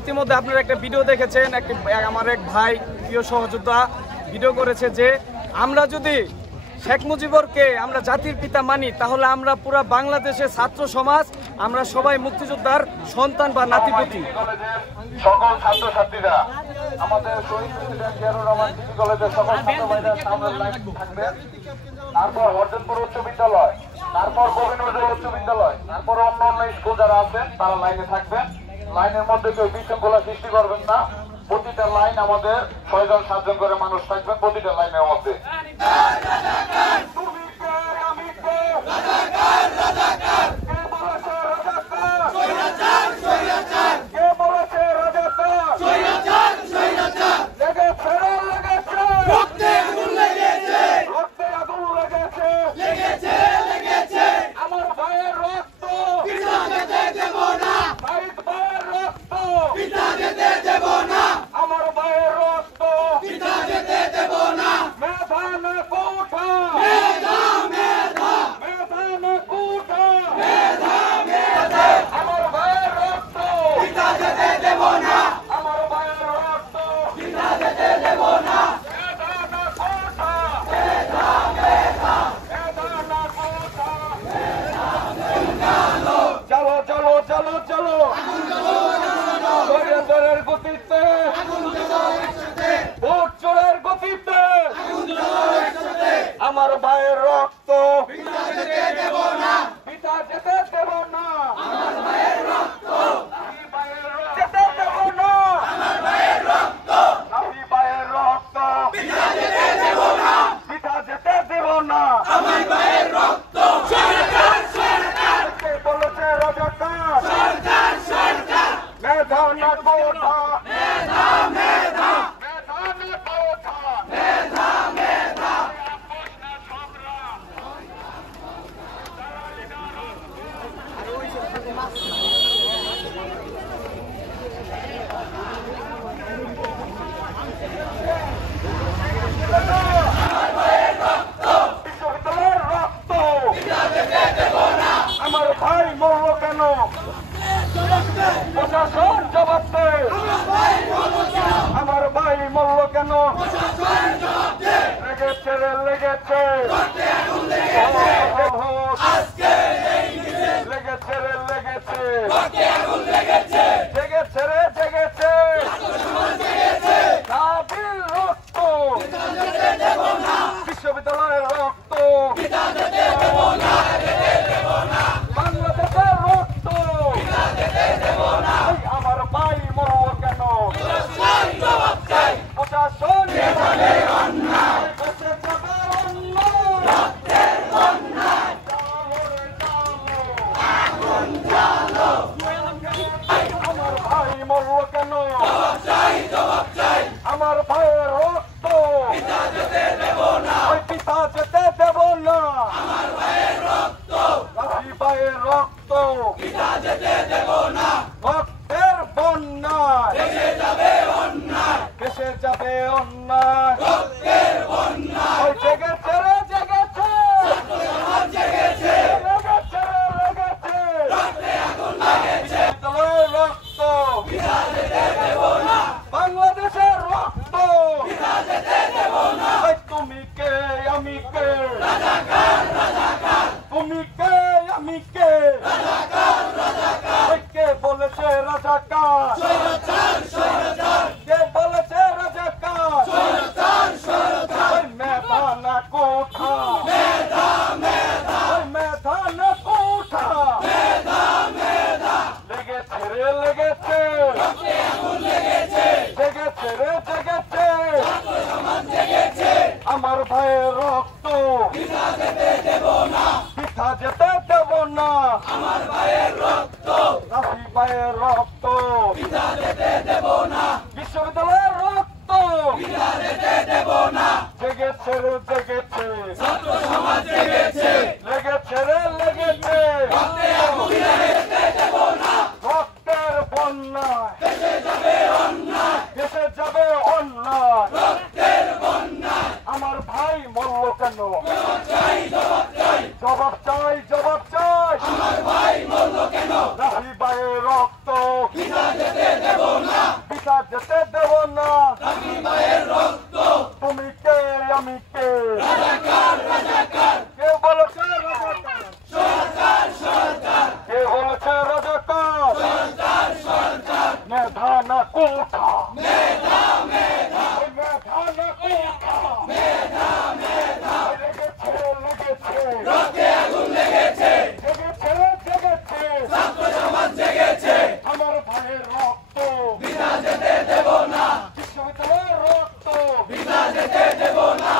ইতিমধ্যে আপনারা একটা ভিডিও দেখেছেন, আমার এক ভাই প্রিয় সহযোদ্ধা ভিডিও করেছে যে আমরা যদি শেখ মুজিবুরকে আমরা জাতির পিতা মানি তাহলে আমরা পুরো বাংলাদেশের ছাত্র সমাজ আমরা সবাই মুক্তিযোদ্ধার সন্তান বা নাতিপুতি। সকল ছাত্রছাত্রীরা আমাদের শহীদ প্রেসিডেন্ট জিয়াউর রহমান ডিগ্রি কলেজের সকল ছাত্রছাত্রীরা সামনে লাইন থাকবেন। তারপর হরজতপুর উচ্চ বিদ্যালয়, তারপর গোবিন্দগঞ্জ উচ্চ বিদ্যালয়, তারপর অন্য স্কুল যারা আছেন তারা লাইনে থাকবেন। লাইনের মধ্যে কেউ বিশৃঙ্খলা সৃষ্টি করবেন না। প্রতিটা লাইন আমাদের 6 জন 7 জন করে মানুষ থাকবেন প্রতিটা লাইনের মধ্যে। আমার ভাইয়ের রক্ত পিতা যেতে দেব না, পিতা যেতে দেব না, আমার ভাইয়ের রক্ত যেতে দেব না, আমার ভাইয়ের রক্ত, নাহি ভাইয়ের রক্ত পিতা যেতে দেব না, পিতা যেতে দেব না, আমার ভাইয়ের রক্ত। সরকার সরকার কে বলেছে রাজাকার? সরকার সরকার মেধা না কোঠা, মেধা মেধা, মেধা না কোঠা, মেধা মেধা। আমার ভাই মরল কেন? প্রশাসন জবাব দে। আমার ভাই মরল কেন? লেগেছে রে লেগেছে, লেগেছে রে লেগেছে, জেগেছে রে জেগেছে, নাবিল রক্ত বিশ্ববিদ্যালয়ের রক্ত, বাংলাদেশের রক্ত, আমার ভাই মরল কেন? প্রশাসন আমার ভাই মরল কেন? আমার ভাইয়ের রক্ত পিতা যেতে দেব না, পিতা যেতে দেব না, আমার ভাইয়ের রক্ত, রাফি ভাইয়ের রক্ত পিতা যেতে দেব না। রক্তের বন্যায় দেশে যাবে অন্যায়, দেশে যাবে অন্যায়, রক্তের বন্যায়। জেগেছে রে জেগেছে, জেগেছে, লেগেছে রে লেগেছে, রক্তে আগুন লেগেছে, রক্ত পিতা যেতে দেব না, বাংলাদেশের রক্ত পিতা যেতে দেব না। তুমি কে আমি কে? রাজাকার রাজাকার। তুমি কে আমি কে? রাজাকার রাজাকার। কে বলেছে রাজাকার? স্বৈরাচার স্বৈরাচার। কে বলেছে রাজাকার? স্বৈরাচার স্বৈরাচার। মেধা না কোঠা, মেধা মেধা, মেধা না কোঠা, মেধা মেধা। লেগেছে রে লেগেছে, রক্তে আগুন লেগেছে, জেগেছে রে জেগেছে, সমাজ জেগেছে, আমার ভাইয়ের রক্ত পিতা যেতে দেব না, পিতা যেতে দেব না, আমার ভাইয়ের রক্ত, রাফি ভাইয়ের রক্ত পিতা যেতে দেব না, বিশ্ববিদ্যালয়ের রক্ত পিতা যেতে দেব না। জেগেছে রে জেগেছে, ছাত্র সমাজ জেগেছে, লেগেছে রে লেগেছে, রক্তে আগুন লেগেছে দেব না, রক্তের বন্যায় দেশে যাবে অন্যায়, দেশে যাবে অন্যায়, রক্তের বন্যায়। আমার ভাই মরল কেন? জবাব চাই জবাব চাই, জবাব চাই জবাব চাই, আমার ভাই মরল কেন? রাফি ভাইয়ের রক্ত পিতা যেতে দেব না, পিতা যেতে দেব না। তুমি কে আমি কে? কে বলেছে রাজাকার? কে বলেছে রাজাকার? মেধা না কোঠা? মেধা না কোঠা? লেগেছে আমার ভাইয়ের রক্ত বিনা যেতে দেব না। বিশ্ববিদ্যালয়ের রক্ত বিনা যেতে দেব না।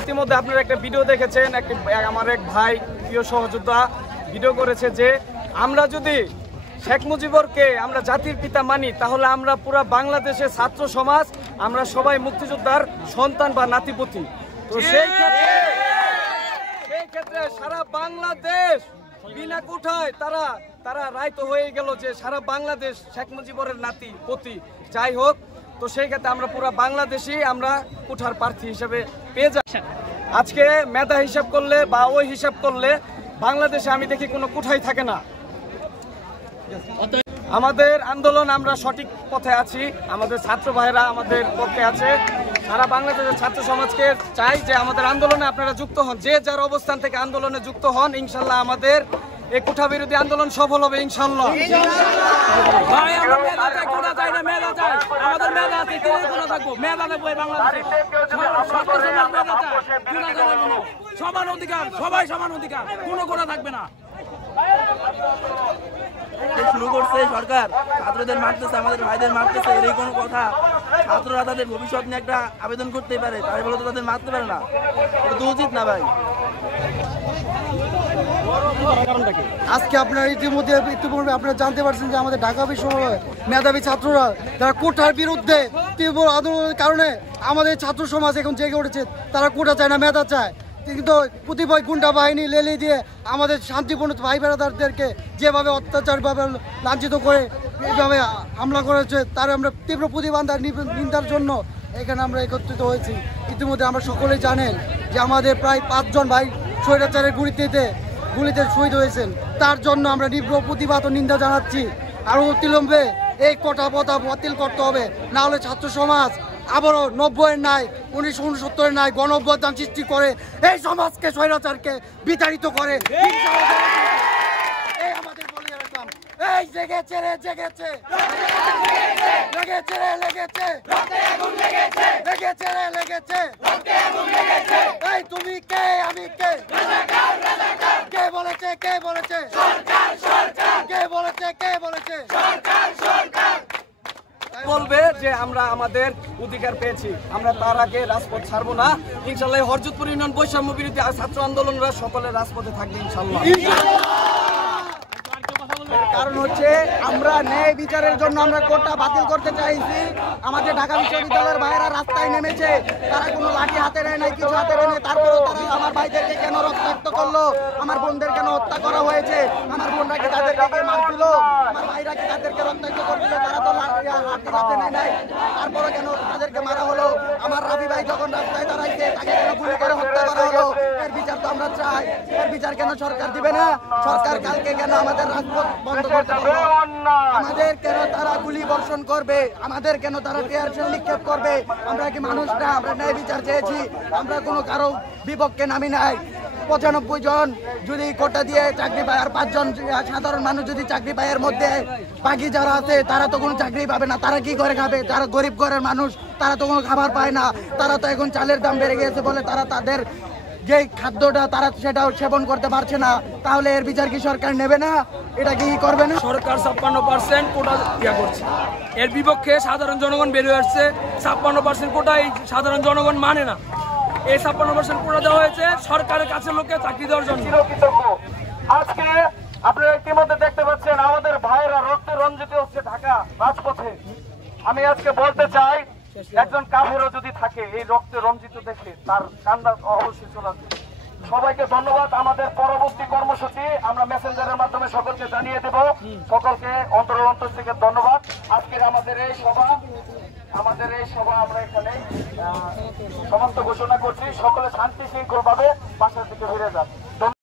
ইতিমধ্যে আপনারা একটা ভিডিও দেখেছেন, আমার এক ভাই প্রিয় সহযোদ্ধা ভিডিও করেছে যে আমরা যদি শেখ মুজিবরকে আমরা জাতির পিতা মানি তাহলে আমরা পুরো বাংলাদেশের ছাত্র সমাজ আমরা সবাই মুক্তিযোদ্ধার সন্তান বা নাতিপুতি। তো সেই ক্ষেত্রে সারা বাংলাদেশ বিনা কোঠায় তারা রায় তো হয়ে গেল যে সারা বাংলাদেশ শেখ মুজিবরের নাতিপুতি। যাই হোক, তো সেই ক্ষেত্রে আমরা পুরো বাংলাদেশি আমরা কোঠার প্রার্থী হিসেবে পেয়ে যাচ্ছি। আজকে মেধা হিসাব করলে বা ওই হিসাব করলে বাংলাদেশে আমি দেখি কোনো কোঠাই থাকে না। আমাদের আন্দোলন আমরা সঠিক পথে আছি, আমাদের ছাত্র ভাইরা আমাদের পক্ষে আছে। সারা বাংলাদেশের ছাত্র সমাজকে চাই যে আমাদের আন্দোলনে আপনারা যুক্ত হন, যে যার অবস্থান থেকে আন্দোলনে যুক্ত হন। ইনশাল্লাহ আমাদের এই কোঠা বিরোধী আন্দোলন সফল হবে ইনশাল্লাহ। সমান অধিকার, সবাই সমান অধিকার, কোনো কোটা থাকবে না। শুরু করছে সরকার, ছাত্রদের মারতেছে, আমাদের ভাইদের মারতেছে, এই কোনো কথা? ছাত্ররা তাদের ভবিষ্যৎ নিয়ে একটা আবেদন করতেই পারে, তাই বলে তো তাদের মারতে পারে না, এটা তো উচিত না ভাই। আজকে আপনারা ইতিপূর্বে আপনারা জানতে পারছেন যে আমাদের ঢাকা বিশ্ববিদ্যালয়ের মেধাবী ছাত্ররা তারা কোটার বিরুদ্ধে তীব্র আন্দোলনের কারণে আমাদের ছাত্র সমাজ এখন জেগে উঠেছে। তারা কোটা চায় না, মেধা চায়। কিন্তু কতিপয় গুন্ডা বাহিনী লেলিয়ে দিয়ে আমাদের শান্তিপূর্ণ ভাই বেড়াদারদেরকে যেভাবে অত্যাচারভাবে লাঞ্ছিত করে এইভাবে হামলা করেছে তার আমরা তীব্র প্রতিবাদ নিন্দার জন্য এখানে আমরা একত্রিত হয়েছি। ইতিমধ্যে আমরা সকলেই জানেন যে আমাদের প্রায় 5 জন ভাই স্বৈরাচারের গুলিতে শহীদ হয়েছেন। তার জন্য আমরা তীব্র প্রতিবাদ ও নিন্দা জানাচ্ছি। আর অতিলম্বে এই কোটা প্রথা বাতিল করতে হবে, না হলে ছাত্র সমাজ আবারও 90-এর ন্যায় 1969-এর ন্যায় গণ অভ্যুত্থান সৃষ্টি করে এই সমাজকে স্বৈরাচারকে বিতাড়িত করে। এই আমাদের বলিয়ে রাখলাম, এই জেগেছে রে জেগেছে, লেগেছে রে লেগেছে, লেগেছে রে লেগেছে, এই তুমি কে আমি কে? কে বলেছে কে বলেছে? কে বলেছে কে বলেছে? বলবে যে আমরা আমাদের অধিকার পেয়েছি, আমরা তার আগে রাজপথ ছাড়বো না ইনশাল্লাহ। হরজতপুর ইউনিয়ন বৈষম্য বিরোধী ছাত্র আন্দোলনরা সকলে রাজপথে থাকবে ইনশাল্লাহ। কারণ হচ্ছে আমরা ন্যায় বিচারের জন্য আমরা কোটা বাতিল করতে চাইছি। আমাদের ঢাকা বিশ্ববিদ্যালয়ের ভাইয়েরা রাস্তায় নেমেছে, তারা কোনো লাঠি হাতে নেয় নাই, কিছু হাতে নেয় নাই, তারপরেও তারা আমার ভাইদেরকে কেন রক্তাক্ত করলো, আমার বোনদের কেন হত্যা করা হয়েছে, আমার বোনরা কি তাদেরকে কে মারছিল, আমার ভাইরা কি তাদেরকে রক্তাক্ত করছিল, তারা তো লাঠি হাতে নেয় নাই, তারপরে কেন তাদেরকে মারা হলো? আমার রাবি ভাই যখন রাস্তায় দাঁড়াইছে তাকে কেন গুলি করে হত্যা করা হলো? এর বিচার তো আমরা চাই। এর বিচার কেন সরকার দিবে না? সরকার কালকে কেন আমাদের রাজপথ বন্ধ করতে পারবে? আমাদের কেন তারা গুলি বর্ষণ করবে? আমাদের কেন তারা টিয়ার শেল নিক্ষেপ করবে? আমরা কি মানুষ না? আমরা ন্যায় বিচার চেয়েছি, আমরা কোনো কারো বিপক্ষে নামি নাই। 95 জন যদি কোটা দিয়ে চাকরি পায় আর 5 জন সাধারণ মানুষ যদি চাকরি পায়, এর মধ্যে বাকি যারা আছে তারা তো কোনো চাকরি পাবে না। তারা কি করে খাবে? যারা গরিব ঘরের মানুষ তারা তো কোনো খাবার পায় না। তারা তো এখন চালের দাম বেড়ে গেছে বলে তারা তাদের যে খাদ্যটা তারা সেটাও সেবন করতে পারছে না। তাহলে এর বিচার কি সরকার নেবে না? এটা কি করবে না? সরকার 56% কোটা ইয়া করছে, এর বিপক্ষে সাধারণ জনগণ বেরিয়ে আসছে। 56% কোটা এই সাধারণ জনগণ মানে না। এই 56% কোটা দেওয়া হয়েছে সরকারের কাছে লোককে চাকরি দেওয়ার জন্য। আজকে আপনারা ইতিমধ্যে দেখতে পাচ্ছেন আমাদের ভাইয়েরা রক্তে রঞ্জিত হচ্ছে ঢাকা রাজপথে। আমি আজকে বলতে চাই, একজন কাফেরও যদি থাকে এই রক্তে রঞ্জিত দেখে তার কান্না অবশ্যই চলে আসবে। সবাইকে ধন্যবাদ। আমাদের পরবর্তী কর্মসূচি আমরা মেসেঞ্জারের মাধ্যমে সকলকে জানিয়ে দেব। সকলকে অন্তর থেকে ধন্যবাদ। আজকের আমাদের এই সভা আমরা এখানে সমাপ্ত ঘোষণা করছি। সকলে শান্তি শৃঙ্খল ভাবে বাসার দিকে ফিরে যান।